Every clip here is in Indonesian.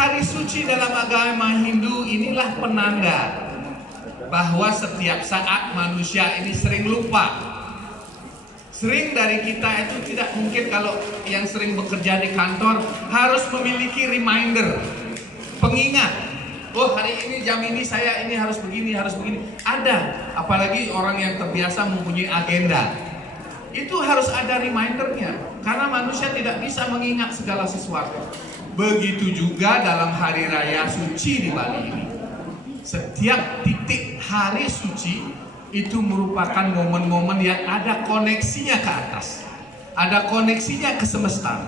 hari suci dalam agama Hindu inilah penanda bahwa setiap saat manusia ini sering lupa. Sering dari kita itu tidak mungkin, kalau yang sering bekerja di kantor harus memiliki reminder, pengingat. Oh, hari ini jam ini saya ini harus begini, harus begini. Ada, apalagi orang yang terbiasa mempunyai agenda. Itu harus ada remindernya, karena manusia tidak bisa mengingat segala sesuatu. Begitu juga dalam hari raya suci di Bali ini. Setiap titik hari suci itu merupakan momen-momen yang ada koneksinya ke atas, ada koneksinya ke semesta.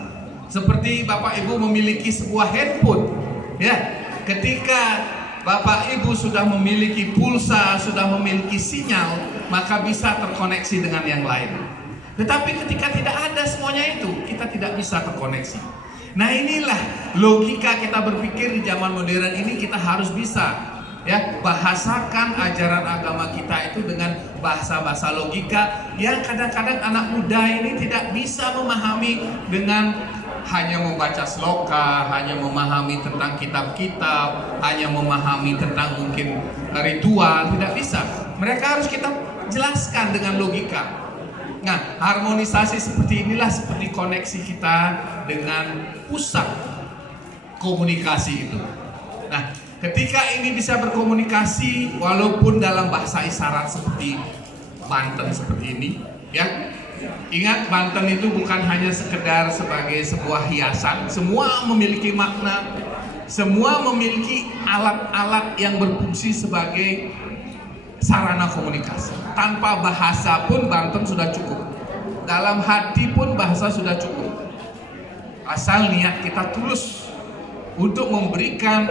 Seperti Bapak Ibu memiliki sebuah handphone, ya. Ketika Bapak Ibu sudah memiliki pulsa, sudah memiliki sinyal, maka bisa terkoneksi dengan yang lain. Tetapi ketika tidak ada semuanya itu, kita tidak bisa terkoneksi. Nah, inilah logika kita berpikir di zaman modern ini. Kita harus bisa, ya, bahasakan ajaran agama kita itu dengan bahasa-bahasa logika yang kadang-kadang anak muda ini tidak bisa memahami dengan hanya membaca sloka, hanya memahami tentang kitab-kitab, hanya memahami tentang mungkin ritual. Tidak bisa. Mereka harus kita jelaskan dengan logika. Nah, harmonisasi seperti inilah seperti koneksi kita dengan pusat komunikasi itu. Nah, ketika ini bisa berkomunikasi walaupun dalam bahasa isyarat seperti Banten seperti ini, ya. Ingat, Banten itu bukan hanya sekedar sebagai sebuah hiasan, semua memiliki makna, semua memiliki alat-alat yang berfungsi sebagai sarana komunikasi. Tanpa bahasa pun Banten sudah cukup. Dalam hati pun bahasa sudah cukup. Asal niat kita tulus untuk memberikan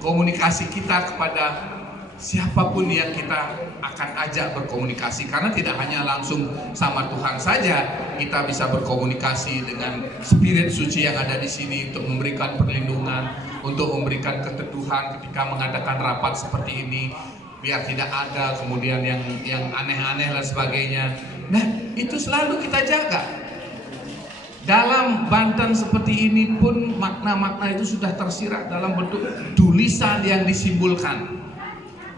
komunikasi kita kepada siapapun yang kita akan ajak berkomunikasi, karena tidak hanya langsung sama Tuhan saja kita bisa berkomunikasi dengan spirit suci yang ada di sini untuk memberikan perlindungan, untuk memberikan keteduhan ketika mengadakan rapat seperti ini, biar tidak ada kemudian yang aneh-aneh dan sebagainya. Nah, itu selalu kita jaga. Dalam Banten seperti ini pun makna-makna itu sudah tersirat dalam bentuk tulisan yang disimbolkan.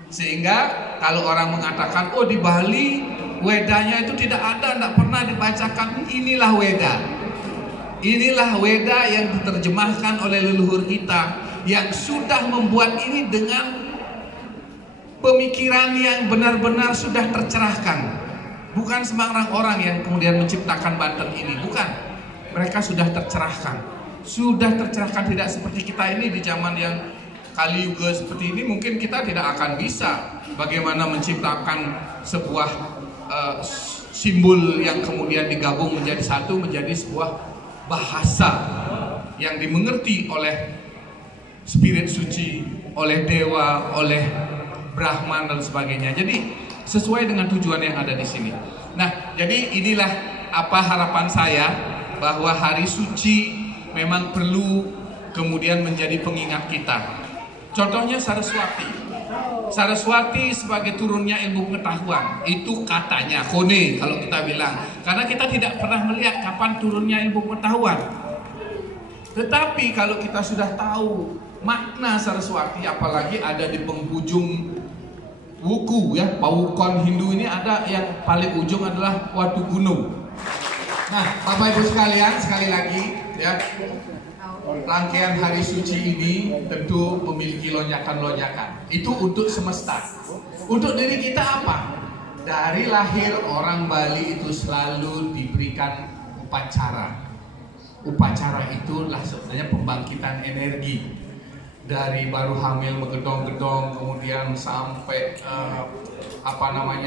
Sehingga kalau orang mengatakan, oh di Bali wedanya itu tidak ada, tidak pernah dibacakan, inilah weda. Inilah weda yang diterjemahkan oleh leluhur kita, yang sudah membuat ini dengan pemikiran yang benar-benar sudah tercerahkan. Bukan sembarang orang yang kemudian menciptakan Banten ini, bukan. Mereka sudah tercerahkan, tidak seperti kita ini di zaman yang Kali Yuga seperti ini. Mungkin kita tidak akan bisa bagaimana menciptakan sebuah simbol yang kemudian digabung menjadi satu, menjadi sebuah bahasa yang dimengerti oleh spirit suci, oleh dewa, oleh Brahman dan sebagainya. Jadi sesuai dengan tujuan yang ada di sini. Nah, jadi inilah apa harapan saya, bahwa hari suci memang perlu kemudian menjadi pengingat kita. Contohnya Saraswati. Saraswati sebagai turunnya ilmu pengetahuan, itu katanya kone kalau kita bilang, karena kita tidak pernah melihat kapan turunnya ilmu pengetahuan. Tetapi kalau kita sudah tahu makna Saraswati, apalagi ada di penghujung wuku, ya, pawukon Hindu ini ada yang paling ujung adalah Watu Gunung. Nah, Bapak Ibu sekalian, sekali lagi, ya, rangkaian hari suci ini tentu memiliki lonjakan-lonjakan. Itu untuk semesta. Untuk diri kita apa? Dari lahir orang Bali itu selalu diberikan upacara. Upacara itulah sebenarnya pembangkitan energi. Dari baru hamil menggedong-gedong, kemudian sampai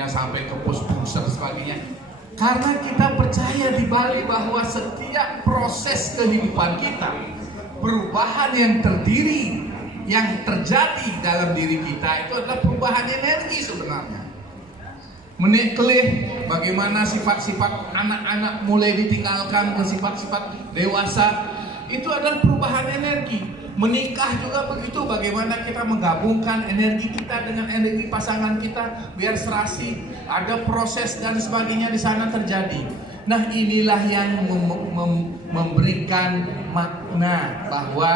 sampai ke pos-puser sebagainya. Karena kita percaya di Bali bahwa setiap proses kehidupan kita, perubahan yang terjadi dalam diri kita itu adalah perubahan energi sebenarnya. Menikah, bagaimana sifat-sifat anak-anak mulai ditinggalkan ke sifat-sifat dewasa, itu adalah perubahan energi. Menikah juga begitu, bagaimana kita menggabungkan energi kita dengan energi pasangan kita biar serasi, ada proses dan sebagainya di sana terjadi. Nah, inilah yang memberikan makna bahwa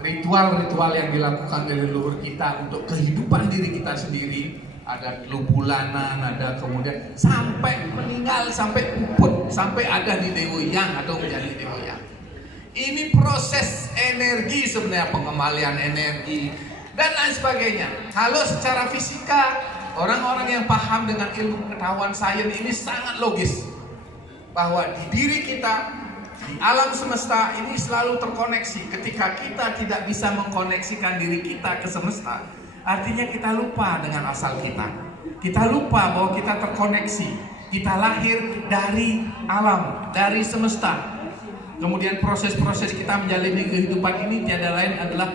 ritual-ritual yang dilakukan oleh leluhur kita untuk kehidupan diri kita sendiri, ada lubulanan, ada kemudian sampai meninggal, sampai puput, sampai ada di dewoyang atau menjadi dewoyang. Ini proses energi sebenarnya, pengembalian energi dan lain sebagainya. Kalau secara fisika, orang-orang yang paham dengan ilmu pengetahuan sains ini sangat logis bahwa di diri kita, di alam semesta ini selalu terkoneksi. Ketika kita tidak bisa mengkoneksikan diri kita ke semesta, artinya kita lupa dengan asal kita. Kita lupa bahwa kita terkoneksi. Kita lahir dari alam, dari semesta. Kemudian proses-proses kita menjalani kehidupan ini tiada lain adalah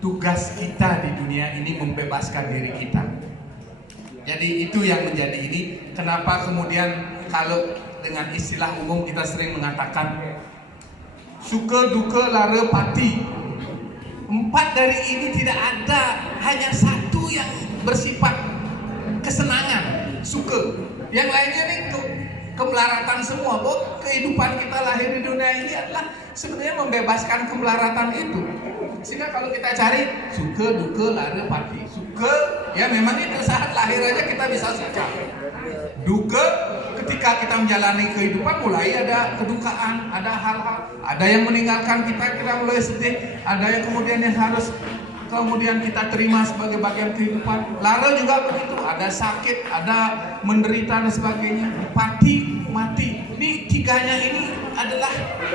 tugas kita di dunia ini membebaskan diri kita. Jadi itu yang menjadi ini. Kenapa kemudian kalau dengan istilah umum kita sering mengatakan suka, duka, lara, pati. 4 dari ini tidak ada, hanya satu yang bersifat kesenangan, suka. Yang lainnya ini kemelaratan semua. Bahwa kehidupan kita lahir di dunia ini adalah sebenarnya membebaskan kemelaratan itu. Sehingga kalau kita cari suka, duka, lara, pati. Suka, ya memang itu saat lahir aja kita bisa suka. Duka, ketika kita menjalani kehidupan mulai ada kedukaan, ada hal-hal, ada yang meninggalkan kita mulai sedih, ada yang kemudian yang harus kemudian kita terima sebagai bagian kehidupan. Lara juga begitu, ada sakit, ada menderita dan sebagainya. Pati, mati. Ini tiganya ini adalah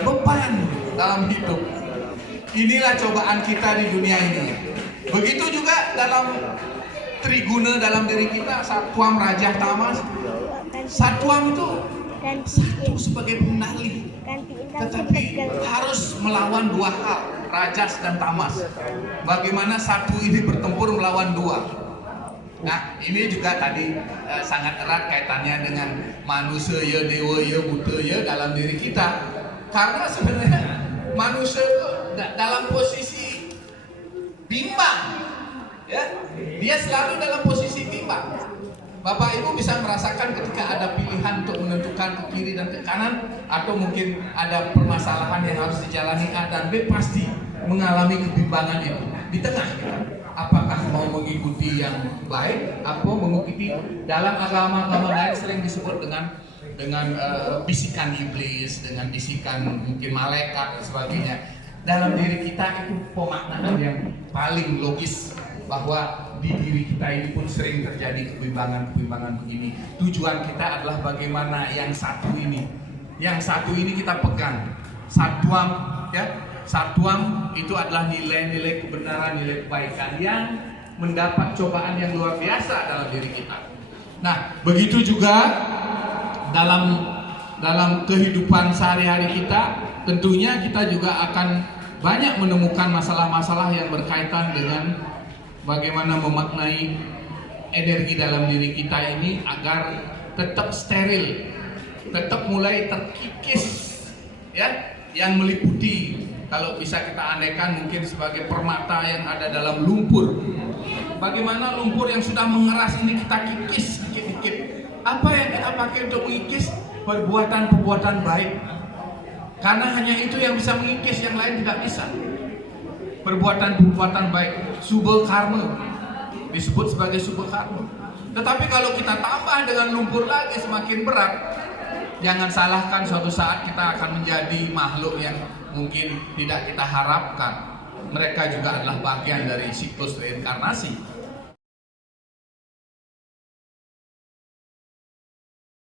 beban dalam hidup. Inilah cobaan kita di dunia ini. Begitu juga dalam triguna dalam diri kita, Satwam, Raja, Tamas. Satwam itu satu sebagai pengendali, tetapi harus melawan 2 hal, Rajas dan Tamas. Bagaimana satu ini bertempur melawan 2. Nah, ini juga tadi sangat erat kaitannya dengan manusia ya, dewa ya, buta ya dalam diri kita. Karena sebenarnya manusia itu dalam posisi bimbang, ya, dia selalu dalam posisi bimbang. Bapak Ibu bisa merasakan ketika ada pilihan untuk menentukan ke kiri dan ke kanan, atau mungkin ada permasalahan yang harus dijalani A dan B, pasti mengalami kebimbangan itu di tengah. Apakah mau mengikuti yang baik atau mengikuti dalam agama-agama lain sering disebut dengan bisikan iblis, dengan bisikan mungkin malaikat dan sebagainya. Dalam diri kita itu pemaknaan yang paling logis bahwa di diri kita ini pun sering terjadi kebimbangan begini. Tujuan kita adalah bagaimana yang satu ini kita pegang. Satwam, ya. Satwam itu adalah nilai-nilai kebenaran, nilai kebaikan yang mendapat cobaan yang luar biasa dalam diri kita. Nah, begitu juga dalam kehidupan sehari-hari kita, tentunya kita juga akan banyak menemukan masalah-masalah yang berkaitan dengan bagaimana memaknai energi dalam diri kita ini agar tetap steril, tetap mulai terkikis, ya, yang meliputi, kalau bisa kita andaikan mungkin sebagai permata yang ada dalam lumpur. Bagaimana lumpur yang sudah mengeras ini kita kikis dikit-dikit. Apa yang kita pakai untuk mengikis? Perbuatan-perbuatan baik. Karena hanya itu yang bisa mengikis, yang lain tidak bisa. Perbuatan-perbuatan baik, subha karma, disebut sebagai subha karma. Tetapi kalau kita tambah dengan lumpur lagi semakin berat, jangan salahkan suatu saat kita akan menjadi makhluk yang mungkin tidak kita harapkan. Mereka juga adalah bagian dari siklus reinkarnasi.